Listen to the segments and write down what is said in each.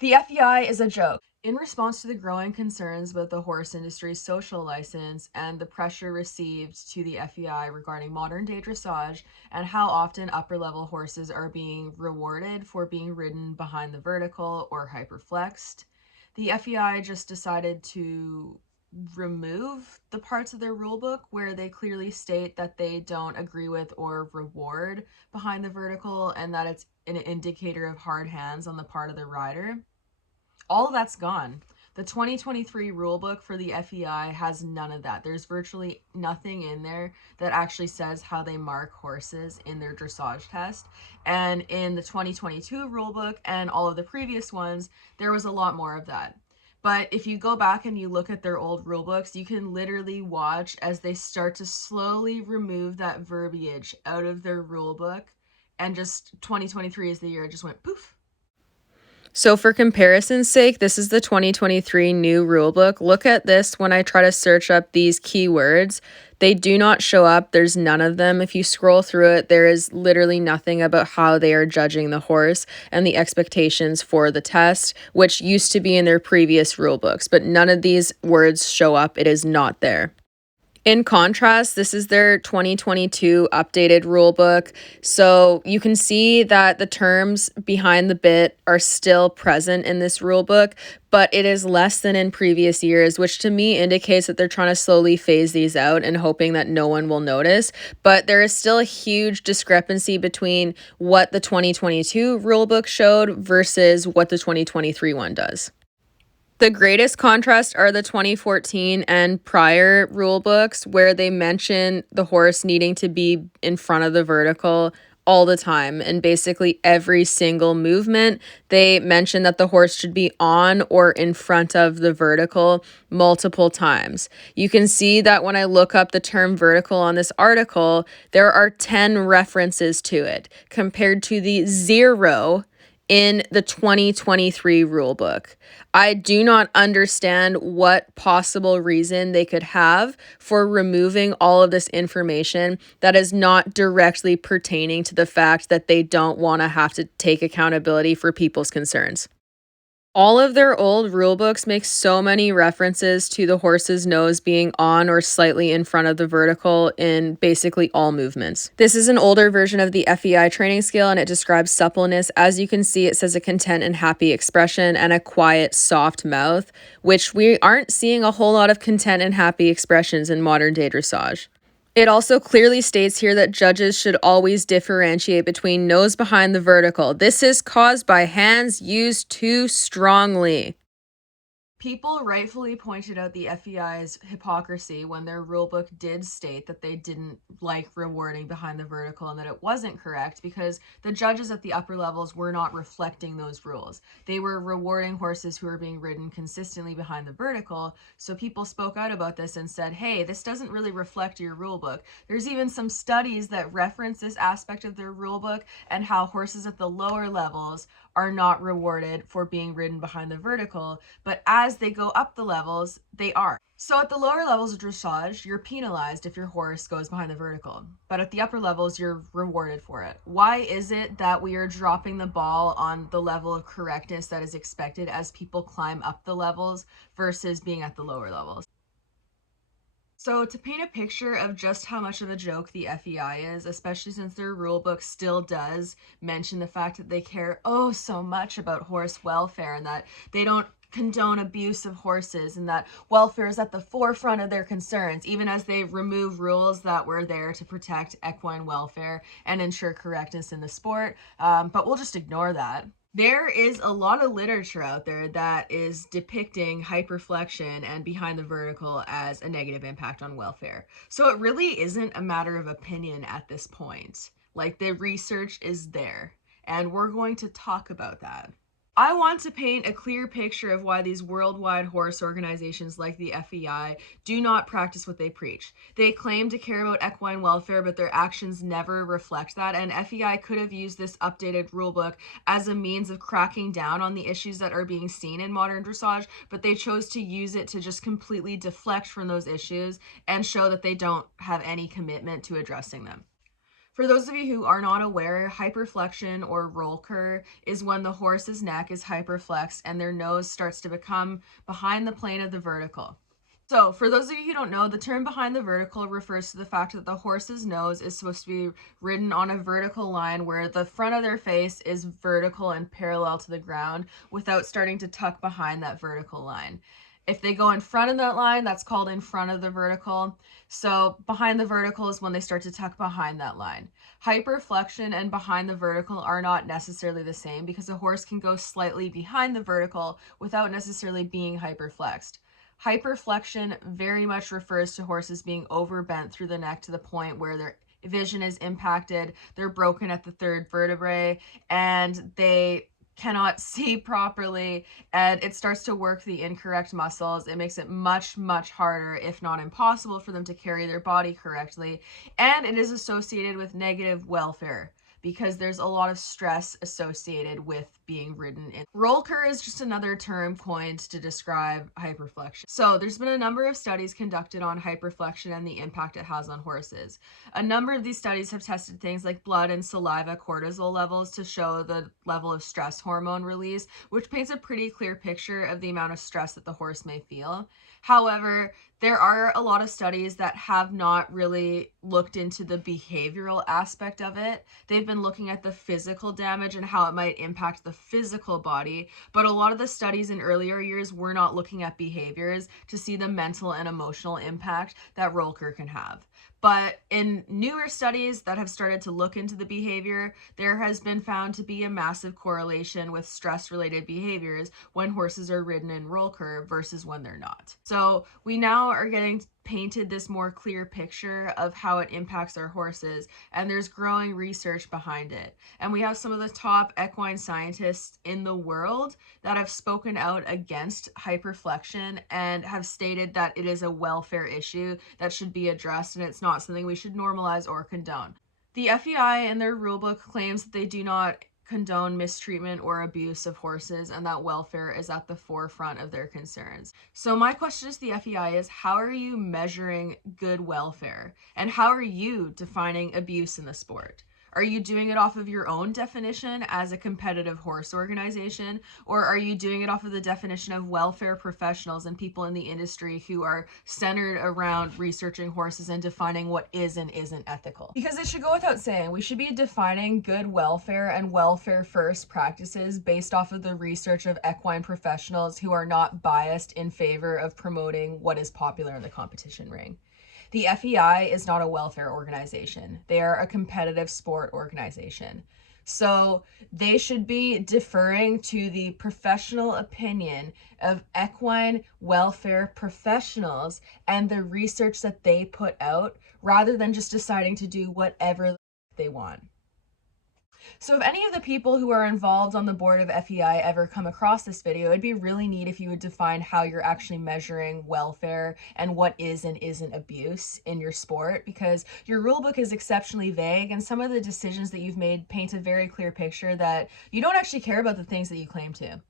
The FEI is a joke. In response to the growing concerns about the horse industry's social license and the pressure received to the FEI regarding modern-day dressage and how often upper-level horses are being rewarded for being ridden behind the vertical or hyperflexed, the FEI just decided to remove the parts of their rulebook where they clearly state that they don't agree with or reward behind the vertical and that it's an indicator of hard hands on the part of the rider. All of that's gone. The 2023 rulebook for the FEI has none of that. There's virtually nothing in there that actually says how they mark horses in their dressage test. And in the 2022 rulebook and all of the previous ones, there was a lot more of that. But if you go back and you look at their old rulebooks, you can literally watch as they start to slowly remove that verbiage out of their rulebook. And just 2023 is the year it just went poof. So for comparison's sake, this is the 2023 new rulebook. Look at this when I try to search up these keywords. They do not show up. There's none of them. If you scroll through it, there is literally nothing about how they are judging the horse and the expectations for the test, which used to be in their previous rulebooks, but none of these words show up. It is not there. In contrast, this is their 2022 updated rulebook. So you can see that the terms behind the bit are still present in this rulebook, but it is less than in previous years, which to me indicates that they're trying to slowly phase these out and hoping that no one will notice. But there is still a huge discrepancy between what the 2022 rulebook showed versus what the 2023 one does. The greatest contrast are the 2014 and prior rule books where they mention the horse needing to be in front of the vertical all the time. And basically every single movement, they mention that the horse should be on or in front of the vertical multiple times. You can see that when I look up the term vertical on this article, there are 10 references to it compared to the 0 in the 2023 rulebook. I do not understand what possible reason they could have for removing all of this information that is not directly pertaining to the fact that they don't want to have to take accountability for people's concerns. All of their old rulebooks make so many references to the horse's nose being on or slightly in front of the vertical in basically all movements. This is an older version of the FEI training scale and it describes suppleness. As you can see, it says a content and happy expression and a quiet, soft mouth, which we aren't seeing a whole lot of content and happy expressions in modern day dressage. It also clearly states here that judges should always differentiate between nose behind the vertical. This is caused by hands used too strongly. People rightfully pointed out the FEI's hypocrisy when their rulebook did state that they didn't like rewarding behind the vertical and that it wasn't correct because the judges at the upper levels were not reflecting those rules. They were rewarding horses who were being ridden consistently behind the vertical, so people spoke out about this and said, hey, this doesn't really reflect your rulebook. There's even some studies that reference this aspect of their rulebook and how horses at the lower levels are not rewarded for being ridden behind the vertical, but as they go up the levels, they are. So at the lower levels of dressage, you're penalized if your horse goes behind the vertical, but at the upper levels, you're rewarded for it. Why is it that we are dropping the ball on the level of correctness that is expected as people climb up the levels versus being at the lower levels? So to paint a picture of just how much of a joke the FEI is, especially since their rulebook still does mention the fact that they care oh so much about horse welfare and that they don't condone abuse of horses and that welfare is at the forefront of their concerns, even as they remove rules that were there to protect equine welfare and ensure correctness in the sport. But we'll just ignore that. There is a lot of literature out there that is depicting hyperflexion and behind the vertical as a negative impact on welfare. So it really isn't a matter of opinion at this point. Like, the research is there, and we're going to talk about that. I want to paint a clear picture of why these worldwide horse organizations like the FEI do not practice what they preach. They claim to care about equine welfare, but their actions never reflect that, and FEI could have used this updated rulebook as a means of cracking down on the issues that are being seen in modern dressage, but they chose to use it to just completely deflect from those issues and show that they don't have any commitment to addressing them. For those of you who are not aware, hyperflexion or Rollkur is when the horse's neck is hyperflexed and their nose starts to become behind the plane of the vertical. So for those of you who don't know, the term behind the vertical refers to the fact that the horse's nose is supposed to be ridden on a vertical line where the front of their face is vertical and parallel to the ground without starting to tuck behind that vertical line. If they go in front of that line, that's called in front of the vertical. So behind the vertical is when they start to tuck behind that line. Hyperflexion and behind the vertical are not necessarily the same because a horse can go slightly behind the vertical without necessarily being hyperflexed. Hyperflexion very much refers to horses being overbent through the neck to the point where their vision is impacted, they're broken at the third vertebrae, and they cannot see properly, and it starts to work the incorrect muscles. It makes it much, much harder, if not impossible, for them to carry their body correctly, and it is associated with negative welfare because there's a lot of stress associated with being ridden in. Rollkur is just another term coined to describe hyperflexion. So there's been a number of studies conducted on hyperflexion and the impact it has on horses. A number of these studies have tested things like blood and saliva cortisol levels to show the level of stress hormone release, which paints a pretty clear picture of the amount of stress that the horse may feel. However, there are a lot of studies that have not really looked into the behavioral aspect of it. They've been looking at the physical damage and how it might impact the physical body, but a lot of the studies in earlier years were not looking at behaviors to see the mental and emotional impact that Rollkur can have. But in newer studies that have started to look into the behavior, there has been found to be a massive correlation with stress-related behaviors when horses are ridden in Rollkur versus when they're not. So we now are getting painted this more clear picture of how it impacts our horses, and there's growing research behind it. And we have some of the top equine scientists in the world that have spoken out against hyperflexion and have stated that it is a welfare issue that should be addressed, and it's not something we should normalize or condone. The FEI in their rulebook claims that they do not condone mistreatment or abuse of horses and that welfare is at the forefront of their concerns. So my question to the FEI is, how are you measuring good welfare? And how are you defining abuse in the sport? Are you doing it off of your own definition as a competitive horse organization, or are you doing it off of the definition of welfare professionals and people in the industry who are centered around researching horses and defining what is and isn't ethical? Because it should go without saying, we should be defining good welfare and welfare first practices based off of the research of equine professionals who are not biased in favor of promoting what is popular in the competition ring. The FEI is not a welfare organization. They are a competitive sport organization. So they should be deferring to the professional opinion of equine welfare professionals and the research that they put out rather than just deciding to do whatever they want. So if any of the people who are involved on the board of FEI ever come across this video, it'd be really neat if you would define how you're actually measuring welfare and what is and isn't abuse in your sport, because your rulebook is exceptionally vague and some of the decisions that you've made paint a very clear picture that you don't actually care about the things that you claim to.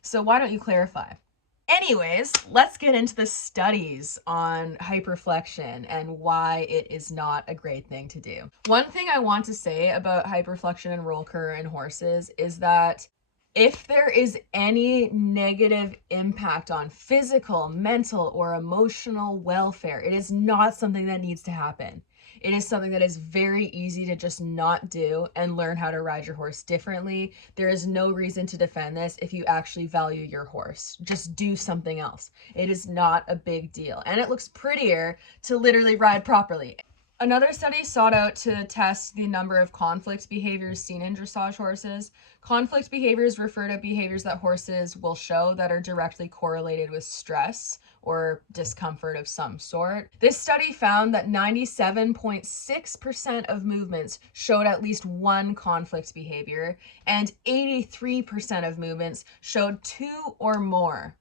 So why don't you clarify? Anyways, let's get into the studies on hyperflexion and why it is not a great thing to do. One thing I want to say about hyperflexion and Rollkur in horses is that if there is any negative impact on physical, mental, or emotional welfare, it is not something that needs to happen. It is something that is very easy to just not do and learn how to ride your horse differently. There is no reason to defend this if you actually value your horse. Just do something else. It is not a big deal. And it looks prettier to literally ride properly. Another study sought out to test the number of conflict behaviors seen in dressage horses. Conflict behaviors refer to behaviors that horses will show that are directly correlated with stress or discomfort of some sort. This study found that 97.6% of movements showed at least one conflict behavior, and 83% of movements showed two or more.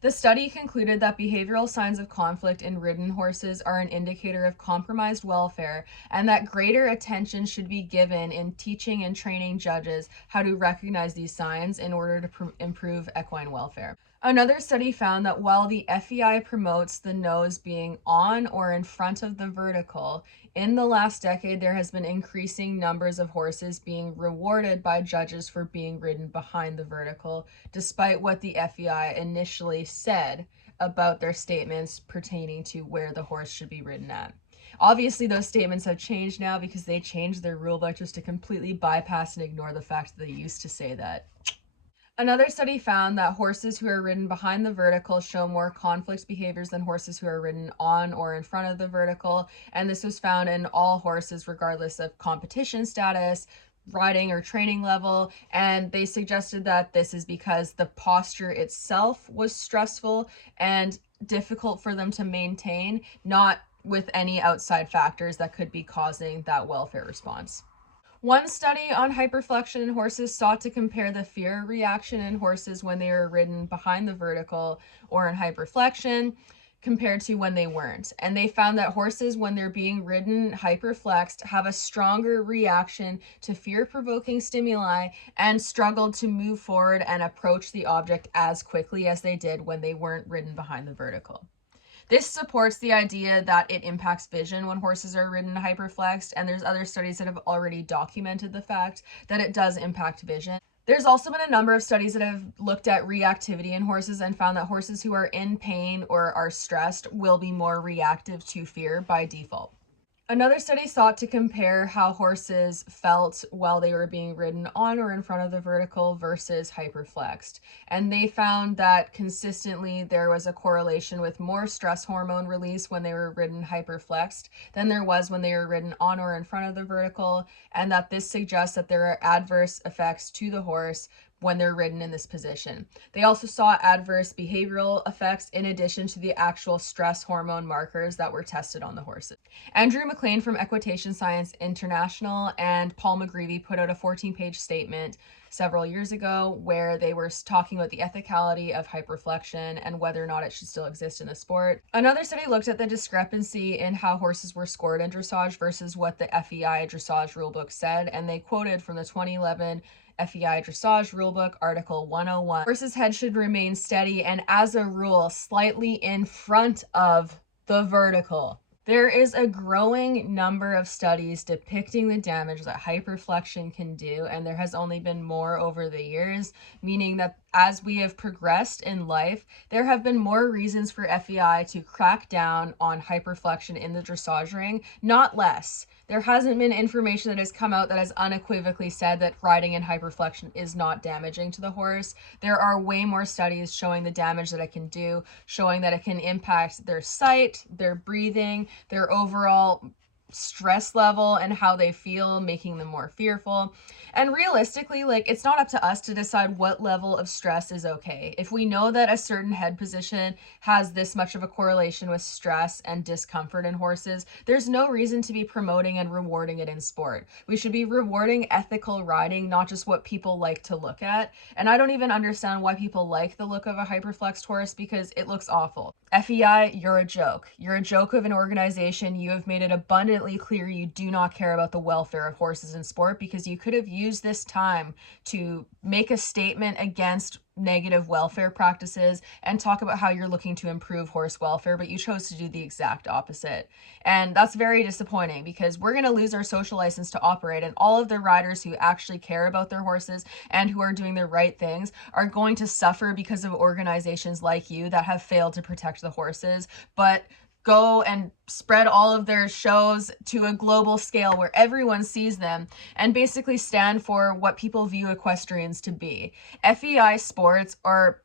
The study concluded that behavioral signs of conflict in ridden horses are an indicator of compromised welfare and that greater attention should be given in teaching and training judges how to recognize these signs in order to improve equine welfare. Another study found that while the FEI promotes the nose being on or in front of the vertical, In the last decade, there has been increasing numbers of horses being rewarded by judges for being ridden behind the vertical, despite what the FEI initially said about their statements pertaining to where the horse should be ridden at. Obviously, those statements have changed now because they changed their rulebook just to completely bypass and ignore the fact that they used to say that. Another study found that horses who are ridden behind the vertical show more conflict behaviors than horses who are ridden on or in front of the vertical, and this was found in all horses regardless of competition status, riding or training level, and they suggested that this is because the posture itself was stressful and difficult for them to maintain, not with any outside factors that could be causing that welfare response. One study on hyperflexion in horses sought to compare the fear reaction in horses when they were ridden behind the vertical or in hyperflexion compared to when they weren't. And they found that horses, when they're being ridden hyperflexed, have a stronger reaction to fear-provoking stimuli and struggled to move forward and approach the object as quickly as they did when they weren't ridden behind the vertical. This supports the idea that it impacts vision when horses are ridden hyperflexed, and there's other studies that have already documented the fact that it does impact vision. There's also been a number of studies that have looked at reactivity in horses and found that horses who are in pain or are stressed will be more reactive to fear by default. Another study sought to compare how horses felt while they were being ridden on or in front of the vertical versus hyperflexed. And they found that consistently there was a correlation with more stress hormone release when they were ridden hyperflexed than there was when they were ridden on or in front of the vertical, and that this suggests that there are adverse effects to the horse when they're ridden in this position. They also saw adverse behavioral effects in addition to the actual stress hormone markers that were tested on the horses. Andrew McLean from Equitation Science International and Paul McGreevy put out a 14-page statement several years ago where they were talking about the ethicality of hyperflexion and whether or not it should still exist in the sport. Another study looked at the discrepancy in how horses were scored in dressage versus what the FEI dressage rulebook said, and they quoted from the 2011 FEI Dressage Rulebook, Article 101. Horse's head should remain steady and, as a rule, slightly in front of the vertical. There is a growing number of studies depicting the damage that hyperflexion can do, and there has only been more over the years, meaning that as we have progressed in life, there have been more reasons for FEI to crack down on hyperflexion in the dressage ring, not less. There hasn't been information that has come out that has unequivocally said that riding in hyperflexion is not damaging to the horse. There are way more studies showing the damage that it can do, showing that it can impact their sight, their breathing, their overall stress level and how they feel, making them more fearful. And realistically, like, it's not up to us to decide what level of stress is okay. If we know that a certain head position has this much of a correlation with stress and discomfort in horses, there's no reason to be promoting and rewarding it in sport. We should be rewarding ethical riding, not just what people like to look at. And I don't even understand why people like the look of a hyperflexed horse, because it looks awful. FEI, you're a joke. You're a joke of an organization. You have made it abundantly clear you do not care about the welfare of horses in sport, because you could have used this time to make a statement against negative welfare practices and talk about how you're looking to improve horse welfare, but you chose to do the exact opposite. And that's very disappointing, because we're going to lose our social license to operate, and all of the riders who actually care about their horses and who are doing the right things are going to suffer because of organizations like you that have failed to protect the horses, but go and spread all of their shows to a global scale where everyone sees them and basically stand for what people view equestrians to be. FEI sports are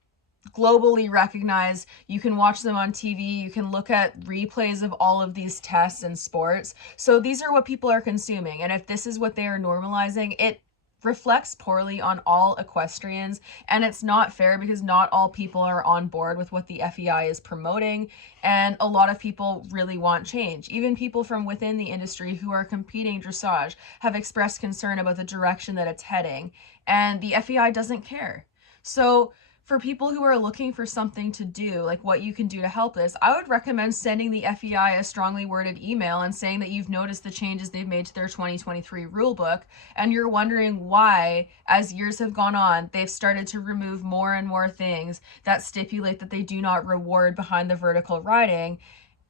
globally recognized. You can watch them on TV. You can look at replays of all of these tests and sports. So these are what people are consuming. And if this is what they are normalizing, it reflects poorly on all equestrians, and it's not fair because not all people are on board with what the FEI is promoting, and a lot of people really want change. Even people from within the industry who are competing dressage have expressed concern about the direction that it's heading, and the FEI doesn't care. So for people who are looking for something to do, like what you can do to help this, I would recommend sending the FEI a strongly worded email and saying that you've noticed the changes they've made to their 2023 rulebook, and you're wondering why, as years have gone on, they've started to remove more and more things that stipulate that they do not reward behind the vertical riding,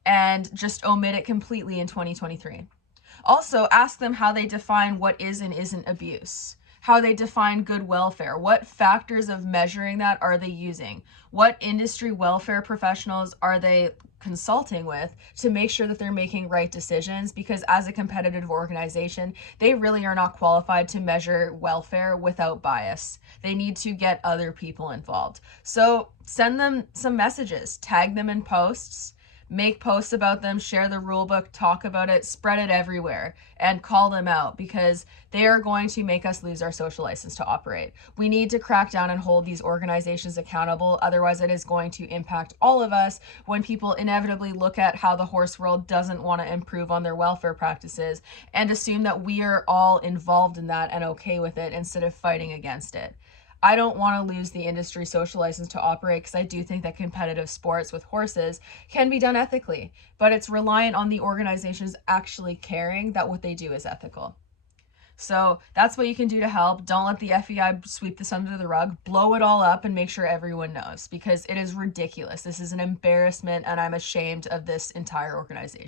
and just omit it completely in 2023. Also, ask them how they define what is and isn't abuse, how they define good welfare, what factors of measuring that are they using, what industry welfare professionals are they consulting with to make sure that they're making right decisions, because as a competitive organization, they really are not qualified to measure welfare without bias. They need to get other people involved. So send them some messages, tag them in posts, make posts about them, share the rule book, talk about it, spread it everywhere, and call them out, because they are going to make us lose our social license to operate. We need to crack down and hold these organizations accountable. Otherwise, it is going to impact all of us when people inevitably look at how the horse world doesn't want to improve on their welfare practices and assume that we are all involved in that and okay with it instead of fighting against it. I don't want to lose the industry social license to operate, because I do think that competitive sports with horses can be done ethically, but it's reliant on the organizations actually caring that what they do is ethical. So that's what you can do to help. Don't let the FEI sweep this under the rug. Blow it all up and make sure everyone knows, because it is ridiculous. This is an embarrassment, and I'm ashamed of this entire organization.